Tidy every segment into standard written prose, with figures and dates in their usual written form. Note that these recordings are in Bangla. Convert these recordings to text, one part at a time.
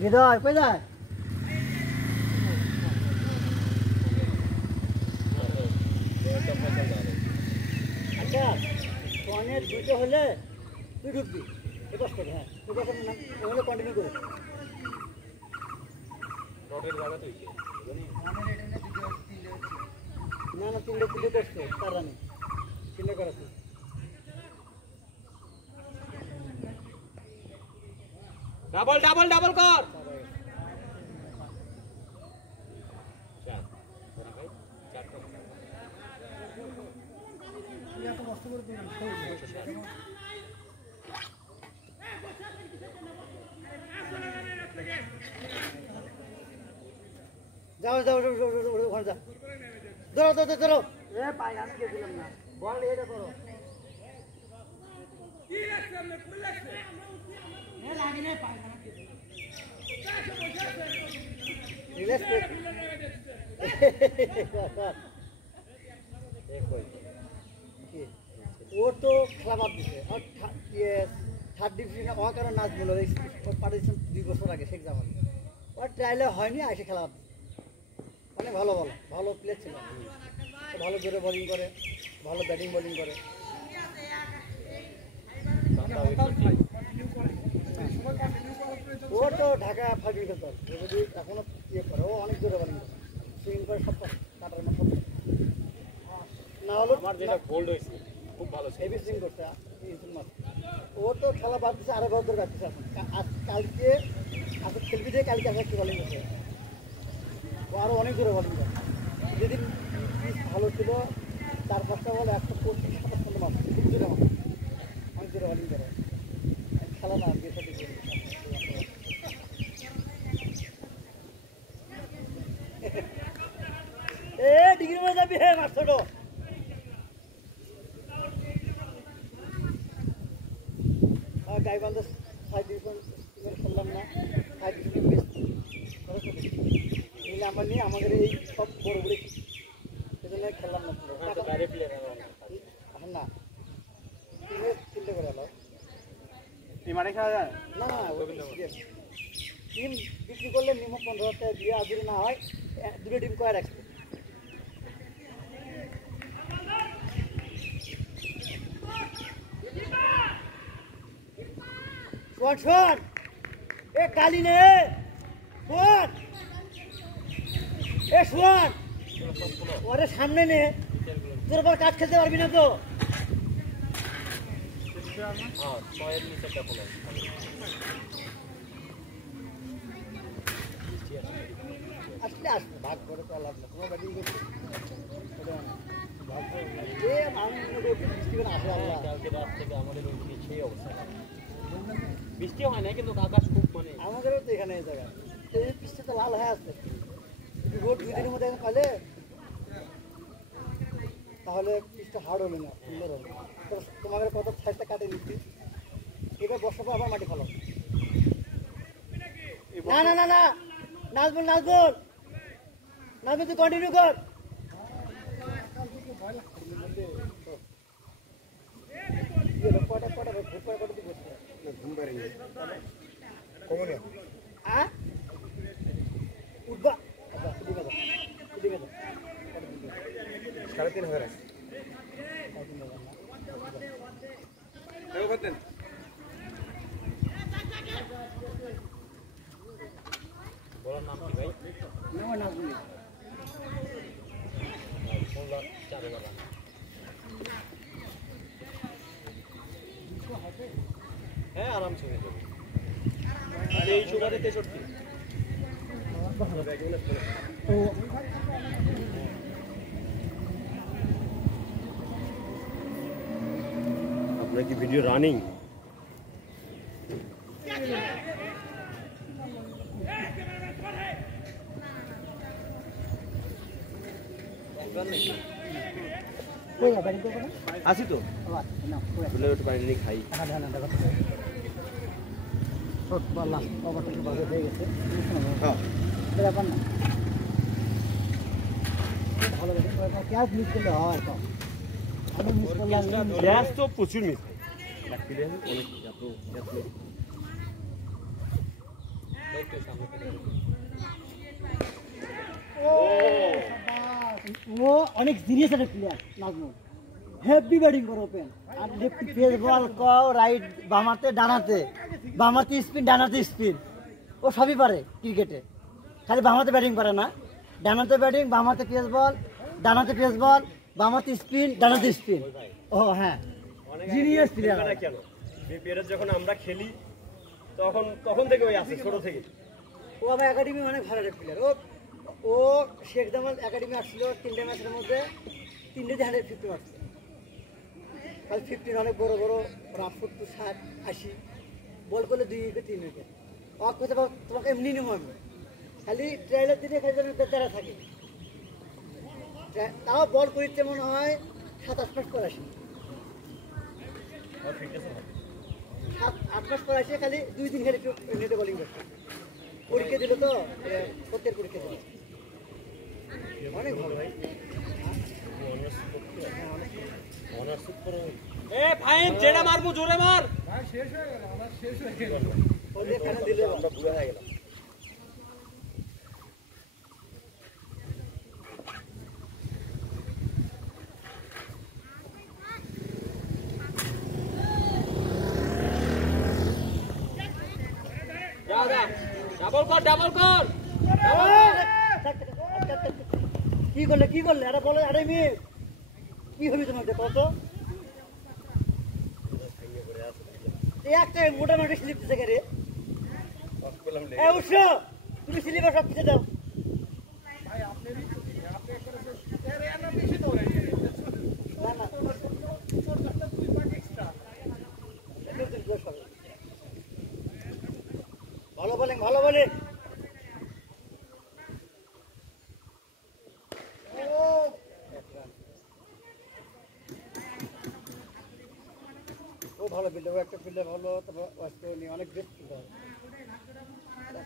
হৃদয় কই যায় আচ্ছা ফোনের দুটো হলে তুই ঢুকবি এ কষ্ট করে হ্যাঁ তুই কষ্ট না ওগুলো কন্টিনিউ করে রডের জায়গা তুই কি না না তিনটে করছে তার রানি তিনটে করাছে ডাবল ডাবল ডাবল কর যাও যাও ওখানে যা ধরো ধরো ধরো এ পাই আমি গেছিলাম না বল এটা করো ও তো খেলা বাদ দিছে থার্ড ডিভিশনে ও কারণ নাচ বলো পাঠিয়েছেন 2 বছর আগে শেখ জামাল ওর ট্রায়ালে হয়নি এসে খেলা বাদ অনেক ভালো ভালো ভালো প্লেয়ার ছিল ভালো জোরে বোলিং করে ভালো ব্যাটিং বোলিং করে ও তো ঢাকা ফাঁকি খেলতো যদি এখনো ইয়ে করে ও অনেক জোরে বোলিং করে সুইং করে সব কাটার মতো না হলো আমার যেটা গোল্ড হয়েছে খুব ভালো হেভি সুইং করছে ও তো খেলা বাদ দিচ্ছে আরো বছর বাড়তেছে এখন কালকে আজকে খেলবি দিয়ে কালকে আসলে একটু বোলিং করছে ও আরো অনেক জোরে বোলিং করে যেদিন ভালো ছিল 4-5টা বল 125-27 মাস খুব জোরে মাস অনেক জোরে বোলিং করে খেলা না বিয়ে সাথে এ ডিগ্রি মধ্যে যাবি হে মাছ ছোট গাইবান্ধা 5 ডিভিশন খেললাম না 5 ডিভিশন বেস্ট নিলে আমার নিয়ে আমাদের এই সব বড় বড় সেজন্য খেললাম না এখন না চিন্তা করে এলো টিমারে খেলা যায় না না টিম বিক্রি করলে মিনিমাম 15,000 টাকা দিয়ে আর যদি না হয় দুটো টিম কয় রাখবে শট শট এ কালি নে শট এ শট ওরে সামনে নে তোর আবার কাজ খেলতে পারবি না তো হ্যাঁ 6 এর নিচে ডাবল আসলে আসবে ভাগ করে তো লাভ না কোনো ব্যাটিং করছে ভাগ করে এ আমি বৃষ্টি করে আসে আল্লাহ কালকে রাত থেকে আমাদের ওই সেই অবস্থা বৃষ্টি হয় না কিন্তু আকাশ খুব মানে আমাদেরও তো এখানে এই জায়গা এই বৃষ্টি তো লাল হয়ে আসছে রোড 2 দিনের মধ্যে পাইলে তাহলে পিচটা হার্ড হলো না সুন্দর হলো তোমাদের কত সাইডটা কাটে নিচ্ছি এবার বর্ষার পর আবার মাটি ফেলো না না না না নাজবুল নাজবুল নাজবুল তুই কন্টিনিউ কর ঘুম পারি কমন উঠবা সাড়ে 3,000 আছে বলার নাম কি ভাই আমার নাজবুল হ্যাঁ আরামসে হয়ে যাবে আর এই সুবাদে 63 আপনার কি ভিডিও রানিং আসি তো একটু পানি নিয়ে খাই বললাম ওভারটেক ভাবে হয়ে গেছে ব্যাপার না ভালো ক্যাশ মিস করলে হয় তো আমি মিস করলাম গ্যাস তো প্রচুর মিস অনেক একটু সামনে থেকে ও অনেক জিনিস একটা প্লেয়ার নাজমুল হেভি ব্যাটিং করে ওপেন আর লেফটি পেস বল কও রাইট বামাতে ডানাতে বামাতে স্পিন ডানাতে স্পিন ও সবই পারে ক্রিকেটে খালি বামাতে ব্যাটিং করে না ডানাতে ব্যাটিং বামাতে পেস বল ডানাতে পেস বল বামাতে স্পিন ডানাতে স্পিন ও হ্যাঁ জিনিয়াস প্লেয়ার কেন বিপিএল যখন আমরা খেলি তখন থেকে ওই আছে ছোট থেকে ও আমার একাডেমি অনেক ভালো একটা প্লেয়ার ও শেখ জামাল একাডেমি আসছিল 3টে ম্যাচের মধ্যে 3টেতে 150 মারছে কাল 15 অনেক বড় বড় 70 60 80 বল করলে 2 উইকেট 3 উইকেট অক কথা তোমাকে এমনি নিও আমি খালি ট্রায়ালের দিনে খালি বেচারা থাকে তাও বল করিতে মনে হয় 27 মাস পর আসি 7-8 মাস পর আসে খালি 2 দিন খালি নেটে বোলিং করছে পরীক্ষা দিল তো প্রত্যেক পরীক্ষা দিল অনেক ভালো ভাই এ ফাইন যেটা মারবো জোরে মার শেষ হয়ে গেল আমার শেষ হয়ে গেল ওদের খানে দিলে আমরা বুড়া হয়ে গেলাম ডাবল কর কি করলে আরে বলে আরে মেয়ে কি হবি তোমার কত একটা মোটামুটি স্লিপ দিতে গেলে উৎস তুমি স্লিপার সব দিতে দাও ভাই আপনারই আপনি একবারে এর বেশি তো হয়ে না না দুই পার্ট এক্সট্রা ভালো বলেন ভালো বলেন ও ভালো ফিল্ডার একটা ফিল্ডার ভালো তারপর অনেক বেস্ট ফিল্ডার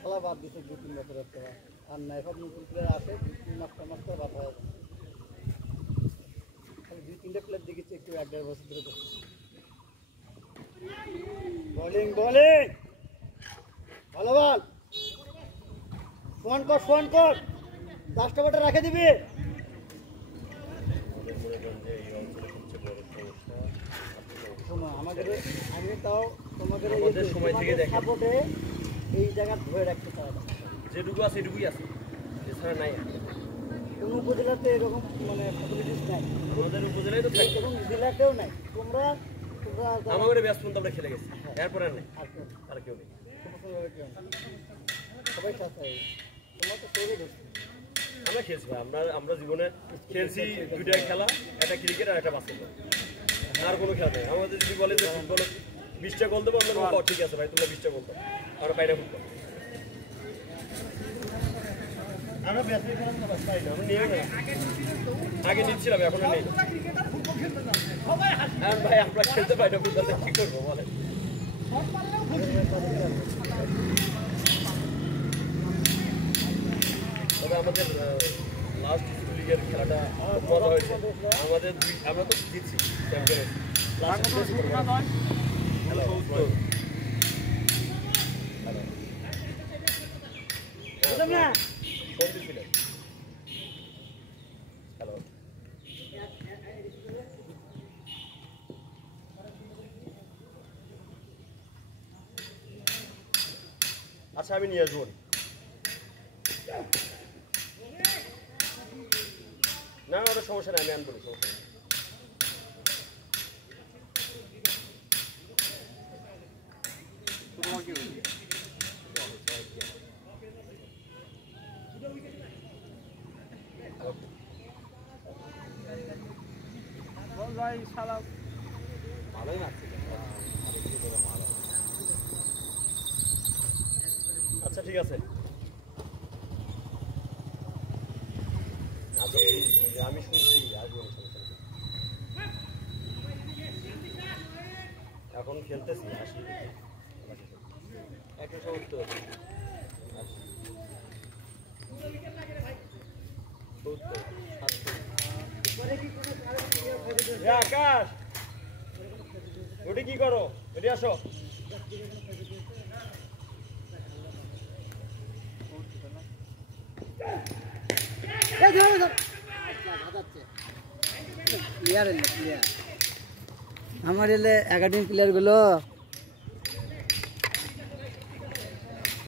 খেলা বাদ দিচ্ছে 2-3 বছর একটা আর না সব নতুন প্লেয়ার আসে 2-3 মাস্টার বাদ হয়ে যায় খালি 2-3টা প্লেয়ার দেখেছি একটু 1-1.5 বছর ধরে বোলিং ভালো বল ফোন কর 10টা বটা রেখে দিবি আমাদের আমি তাও তোমাদের সময় থেকে দেখে সাপোর্টে এই জায়গা ধরে রাখতে পারে যেটুকু আছে এটুকুই আছে এছাড়া নাই কোন উপজেলাতে এরকম মানে ফ্যাসিলিটিস নাই আমাদের উপজেলায় তো থাকে এরকম জেলাতেও নাই তোমরা আমাদের ব্যস্ত আমরা খেলে গেছি এরপর আর নেই আর কেউ নেই সবাই সাথে তোমরা তো তৈরি করছো আমরা খেলছি আমরা জীবনে খেলছি দুইটা খেলা একটা ক্রিকেট আর একটা বাস্কেটবল আর কোনো খেলা নেই আমাদের যদি বলে যে ফুটবল 20টা গোল দেবো আমরা বলবো ঠিক আছে ভাই তোমরা 20টা গোল দাও আমরা পাই না ফুটবল আমরা ব্যাসে খেলাম না বাস পাই না আমরা নিয়ে নেই আগে নিচ্ছিলাম এখন নেই ক্রিকেটার ফুটবল খেলতে যাবে সবাই হাসি ভাই আমরা খেলতে পাই না ফুটবল কি করবো বলেন সব পারলেও খুশি তবে আমাদের লাস্ট লিগের খেলাটা খুব মজা হয়েছে আমরা তো জিতছি চ্যাম্পিয়ন হ্যালো আচ্ছা আমি নিয়ে আসবো না ওটা সমস্যা নেই আমি আনবো সমস্যা নেই ভাই শালা ভালোই মারছে আচ্ছা ঠিক আছে আমি শুনছি আসবো এখন খেলতেছি আসি একটা সমস্ত আকাশ ওটি কি করো এটি আসো আমার এলে একাডেমি প্লেয়ারগুলো